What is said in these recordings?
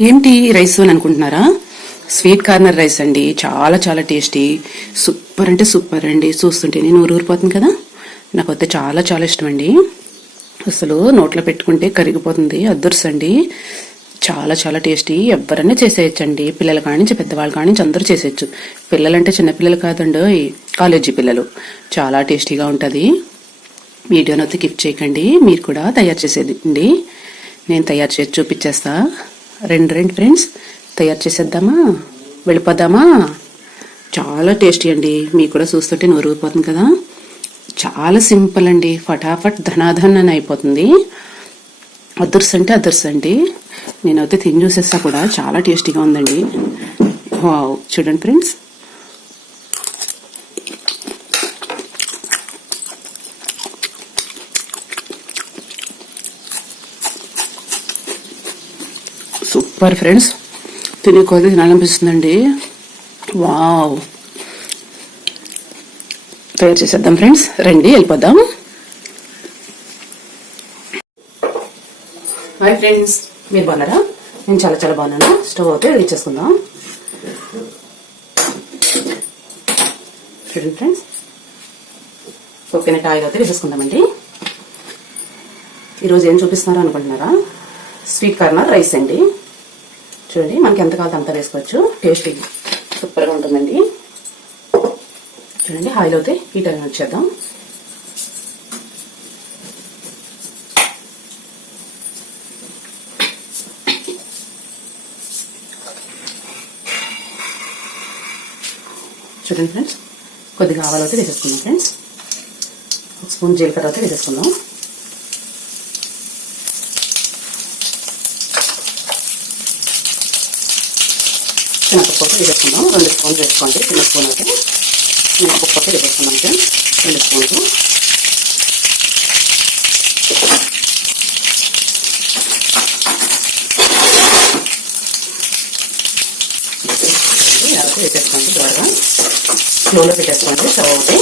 ఏంటి రైస్ అని అనుకుంటున్నారా? స్వీట్ కార్నర్ రైస్ అండి. చాలా చాలా టేస్టీ, సూపర్ అంటే సూపర్ అండి. చూస్తుంటే నేను ఊరిపోతుంది కదా. నాకైతే చాలా చాలా ఇష్టం అండి. అసలు నోట్లో పెట్టుకుంటే కరిగిపోతుంది. అద్దుర్సండి, చాలా చాలా టేస్టీ. ఎవరైనా చేసేయచ్చండి. పిల్లల కానించి పెద్దవాళ్ళ కానించి అందరూ చేసేయచ్చు. పిల్లలంటే చిన్నపిల్లలు కాదండి, కాలేజీ పిల్లలు. చాలా టేస్టీగా ఉంటుంది. వీడియోని అయితే గిఫ్ట్ చేయకండి, మీరు కూడా తయారు చేసేది అండి. నేను తయారు చేసి చూపించేస్తా. రెండు ఫ్రెండ్స్ తయారు చేసేద్దామా, వెళ్ళిపోదామా? చాలా టేస్టీ అండి. మీకు కూడా చూస్తుంటే నోరుపోతుంది కదా. చాలా సింపుల్ అండి, ఫటాఫట్ ధనాధన్ అని అయిపోతుంది. అదర్సండి. నేనైతే తిని చూసేస్తా కూడా. చాలా టేస్టీగా ఉందండి. వావ్, చూడండి ఫ్రెండ్స్. సూపర్ ఫ్రెండ్స్, తినే కొద్ది తినాలనిపిస్తుందండి. వావ్, తయారు చేసేద్దాం ఫ్రెండ్స్, రండి వెళ్ళిపోదాం. హాయ్ ఫ్రెండ్స్, మీరు బాగున్నారా? నేను చాలా చాలా బాగున్నాను. స్టవ్ అయితే రెడీ చేసుకుందాం. చూడండి ఫ్రెండ్స్, కోకోనట్ ఆయిల్ అయితే వేసేసుకుందామండి. ఈరోజు ఏం చూపిస్తున్నారు అనుకుంటున్నారా? స్వీట్ కార్నర్ రైస్ అండి. చూడండి, మనకి ఎంత కావాలో అంత వేసుకోవచ్చు. టేస్టీ సూపర్గా ఉంటుందండి. చూడండి, ఆయిల్ అయితే హీట్ అని వచ్చేద్దాం. చూడండి ఫ్రెండ్స్, కొద్దిగా ఆవాలు అయితే వేసేసుకుందాం ఫ్రెండ్స్. ఒక స్పూన్ జీలకర్ర అయితే వేసేసుకుందాం. మినపప్పు వేసేసుకుందాం. 2 స్పూన్లు వేసుకోండి. చిన్న స్పూన్ అయితే మినపప్పు వేసేసుకుందాం ఫ్రెండ్స్. 2 స్పూన్లు. వేసేసుకోండి బాగా. స్లోలో పెట్టేసుకోండి స్టవ్ ఒకటి.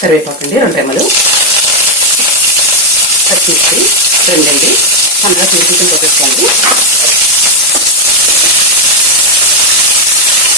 కరివేపాకండి 2 రెమ్మలు. పచ్చిమిర్చి 2 అండి. సన్నగా చిన్న వేసుకోండి.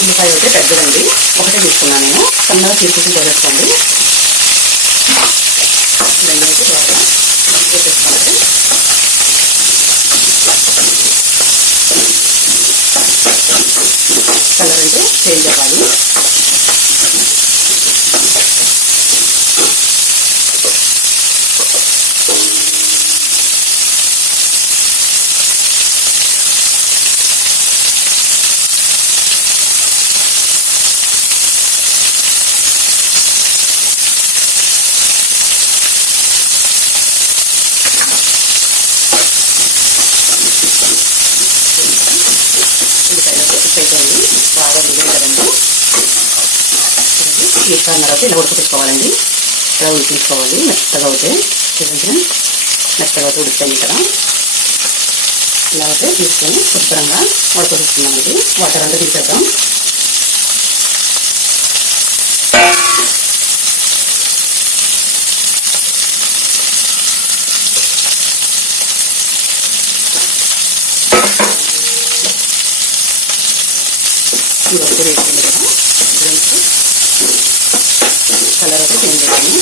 ఉల్లిపాయ అయితే పెద్దదండి, ఒకటే తీసుకున్నాను నేను. సన్నగా చిన్న వేసుకోండి. ఇవన్నీ అయితే బాగా వేసేసుకోండి. కలర్ అంటే చేంజ్ అవ్వాలి. బాగా ఉడికించాలండి. స్వీట్ కార్నర్ అయితే ఇలా ఉడకపెట్టుకోవాలండి. ఇలా ఉడికించుకోవాలి మెత్తగా అయితే. చూడండి, మెత్తగా అయితే ఉడుకుతాయి కదా. ఇలా అయితే తీసుకొని శుభ్రంగా ఉడకపెట్టుకున్నామండి. వాటర్ అంతా తీసేద్దాం. ఇవైతే వేసుకుంది కదా. కలర్ అయితే చేంజ్ అవుతుంది.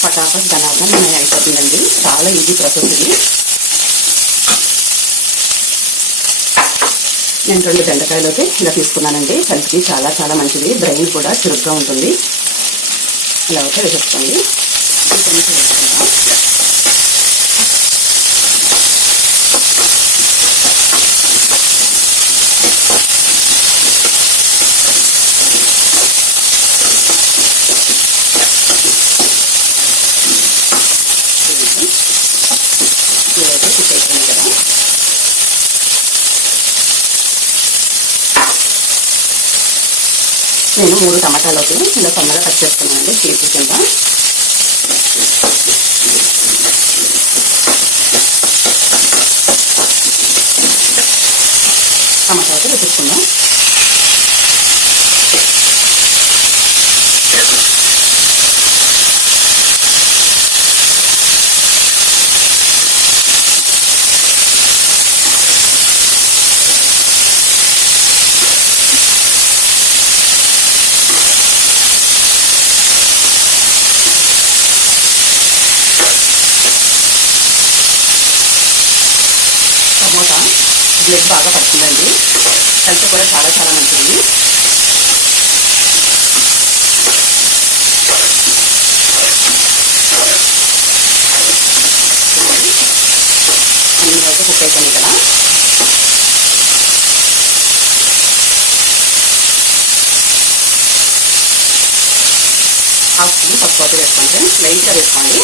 ఫటాఫట్ ధనాధన్ అయిపోతుందండి. చాలా ఈజీ ప్రాసెస్ ఇది. నేను 2 బెండకాయలు అయితే ఇలా తీసుకున్నానండి. హెల్త్కి చాలా చాలా మంచిది. బ్రెయిన్ కూడా చురుగ్గా ఉంటుంది. ఇలా అయితే వేసేసుకోండి. ఇవైతే తీసేసుకున్నాం కదా. నేను 3 టమాటాలకి ఇలా సన్నగా కట్ చేసుకున్నానండి. పీసుల కింద. టమాటా అయితే వేసేసుకుందాం. బ్లడ్ బాగా పడుతుందండి. హెల్త్ కూడా చాలా చాలా మంచిది. అన్నీ అయితే కుక్ అయిపోయినాయి కదా. హాఫ్ స్పూన్ పసుపు అయితే వేసుకోండి ఫ్రెండ్స్, లైట్గా వేసుకోండి.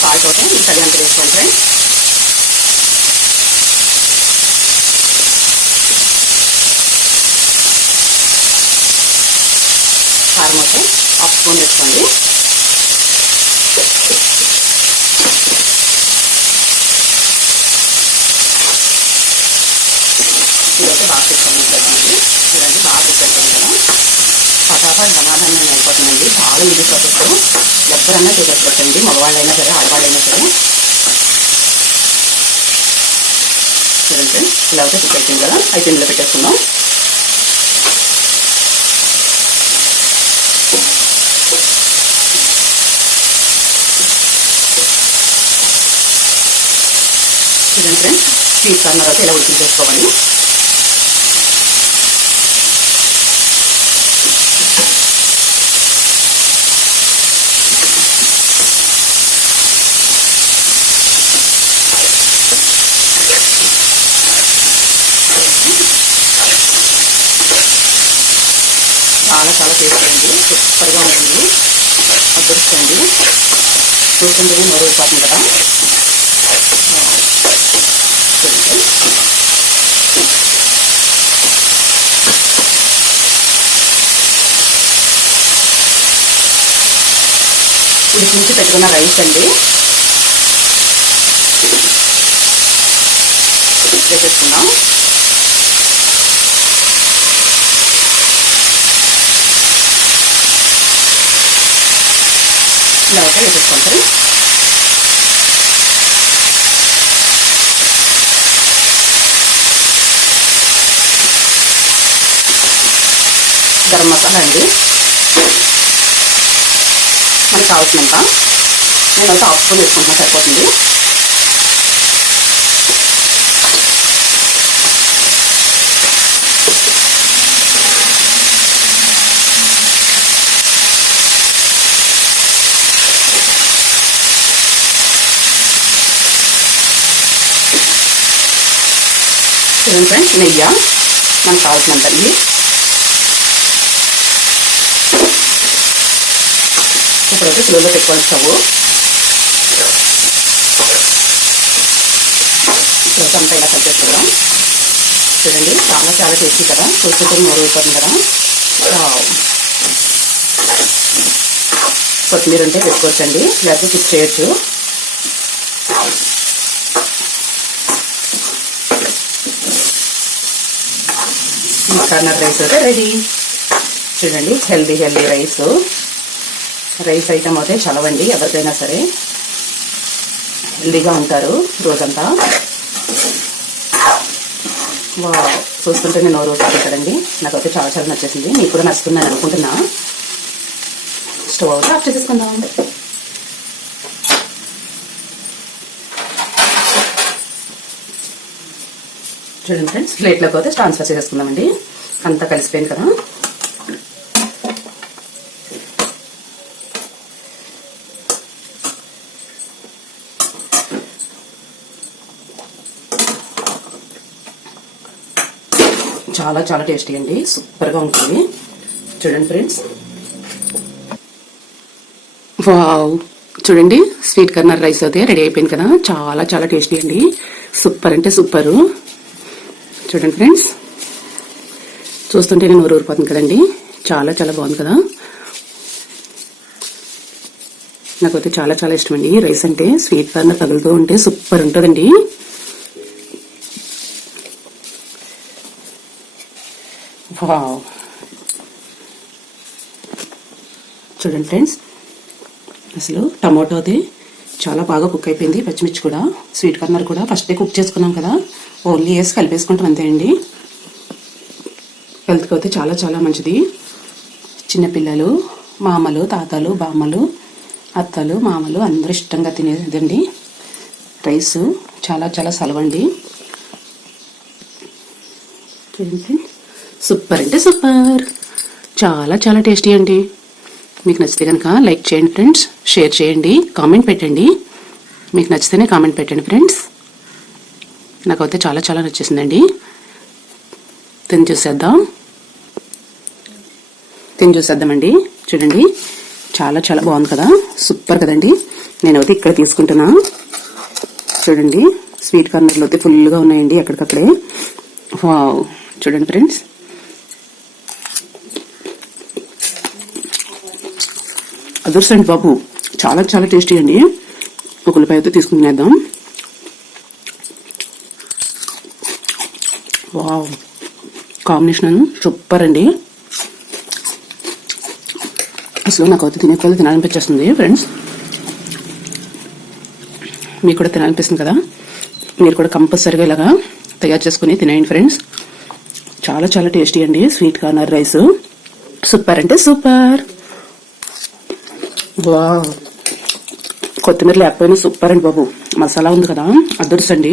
సాల్ట్ ఒకటి మీకు తగినంత వేసుకోండి ఫ్రెండ్స్. కారం అయితే హాఫ్ స్పూన్ వేసుకోండి. ఇదైతే బాగా కుక్ అవ్వనిచ్చేద్దామండి. చూడండి బాగా కుక్ అయిపోయింది కదా. ఫటాఫట్ ధమాధమ్ అయిపోతుందండి. చాలా ఈజీ ప్రాసెస్. ఎవరన్నా చేసేసుకోవచ్చండి, మగవాళ్ళైనా సరే ఆడవాళ్ళైనా సరే. చూడండి ఫ్రెండ్స్, ఇలా అయితే కుక్ అయిపోయింది కదా. అయితే ఇందులో పెట్టేసుకుందాం. చూడండి ఫ్రెండ్స్, స్వీట్ కార్నర్ అయితే ఇలా ఉడికించేసుకోవాలి. చాలా చాలా టేస్టీ అండి, సూపర్గా ఉంటుంది. అదృష్టండి, చూస్తుంటేనే నోరు ఊరిపోతుంది కదా. ఉడికించి పెట్టుకున్న రైస్ అండి వేసేసుకుందాం. ఇలా అయితే వేసేసుకోండి. గరం మసాలా అండి మనకు కావాల్సినంత. నేనైతే హాఫ్ స్పూన్ వేసుకుంటున్నా, సరిపోతుంది. చూడండి ఫ్రెండ్స్, నెయ్యి మనకు కావాల్సినంత అండి. ఇప్పుడైతే స్లోలో పెట్టుకోవాలి స్టవ్. ఇప్పుడైతే అంతా ఇలా కలిపేసుకుందాం. చూడండి, చాలా చాలా టేస్టీ కదా. చూస్తుంటే నోరు అయిపోతుంది కదా. కొత్తిమీర ఉంటే వేసుకోవచ్చండి, లేకపోతే స్కిప్ చేయొచ్చు. స్వీట్ కార్నర్ రైస్ అయితే రెడీ. చూడండి, హెల్దీ రైస్ ఐటమ్ అయితే చలవండి. ఎవరికైనా సరే హెల్దీగా ఉంటారు రోజంతా. చూస్తుంటే నేను నోరు ఊరిపోతుందండి. నాకైతే చాలా చాలా నచ్చేసింది. మీకు కూడా నచ్చుతుందని అనుకుంటున్నా. స్టవ్ అవుట్ ఆఫ్ చేసేసుకుందాం. చూడండి ఫ్రెండ్స్, ప్లేట్లోకి అయితే ట్రాన్స్ఫర్ చేసేసుకుందామండి. అంతా కలిసిపోయింది కదా. చాలా చాలా టేస్టీ అండి, సూపర్గా ఉంటుంది. చూడండి ఫ్రెండ్స్, వావ్, చూడండి స్వీట్ కార్నర్ రైస్ అయితే రెడీ అయిపోయింది కదా. చాలా చాలా టేస్టీ అండి, సూపర్ అంటే సూపర్. చూడండి ఫ్రెండ్స్, చూస్తుంటేనే నోరు ఊరిపోతుంది కదండి. చాలా చాలా బాగుంది కదా. నాకైతే చాలా చాలా ఇష్టం అండి రైస్ అంటే. స్వీట్ కార్నర్ తగులుతూ ఉంటే సూపర్ ఉంటుందండి. వావ్, చూడండి ఫ్రెండ్స్, అసలు టమాటో అది చాలా బాగా కుక్ అయిపోయింది. పచ్చిమిర్చి కూడా, స్వీట్ కార్నర్ కూడా ఫస్టే కుక్ చేసుకున్నాం కదా. ఓన్లీ వేసి కలిపేసుకుంటాం అంతే అండి. హెల్త్కి అయితే చాలా చాలా మంచిది. చిన్నపిల్లలు, మామలు, తాతలు, బామ్మలు, అత్తలు, మామలు అందరూ ఇష్టంగా తినేదండి రైస్. చాలా చాలా సలవండి. చూడండి, సూపర్ అంటే సూపర్, చాలా చాలా టేస్టీ అండి. మీకు నచ్చితే కనుక లైక్ చేయండి ఫ్రెండ్స్, షేర్ చేయండి, కామెంట్ పెట్టండి. మీకు నచ్చితేనే కామెంట్ పెట్టండి ఫ్రెండ్స్. నాకైతే చాలా చాలా నచ్చేసిందండి. తిని చూసేద్దామండి. చూడండి, చాలా చాలా బాగుంది కదా, సూపర్ కదండి. నేనైతే ఇక్కడ తీసుకుంటున్నా. చూడండి, స్వీట్ కార్నర్లు అయితే ఫుల్గా ఉన్నాయండి ఎక్కడికక్కడే. వావ్, చూడండి ఫ్రెండ్స్, అదర్సండి బాబు, చాలా చాలా టేస్టీ అండి. ఒక ఉల్లిపాయ అయితే తీసుకుని తినేద్దాం. వావ్, కాంబినేషన్ సూపర్ అండి. అసలు నాకైతే తినాలనిపించేస్తుంది ఫ్రెండ్స్. మీకు కూడా తినాలనిపిస్తుంది కదా, మీరు కూడా కంపల్సరీగా ఇలాగా తయారు చేసుకుని తినేయండి ఫ్రెండ్స్. చాలా చాలా టేస్టీ అండి స్వీట్ కార్నర్ రైస్, సూపర్ అంటే సూపర్. వావ్, కొత్తిమీర లేకపోయినా సూపర్ అండి బాబు. మసాలా ఉంది కదా, అదర్సండి.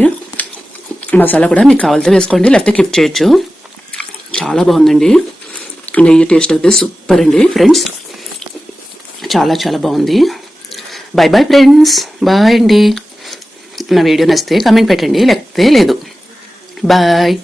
మసాలా కూడా మీకు కావాలితే వేసుకోండి, లేకపోతే కిప్ చేయొచ్చు. చాలా బాగుందండి. నెయ్యి టేస్ట్ అయితే సూపర్ అండి ఫ్రెండ్స్, చాలా చాలా బాగుంది. బై బాయ్ ఫ్రెండ్స్, బాయ్ అండి. నా వీడియో నచ్చితే కామెంట్ పెట్టండి, లేకపోతే లేదు. బాయ్.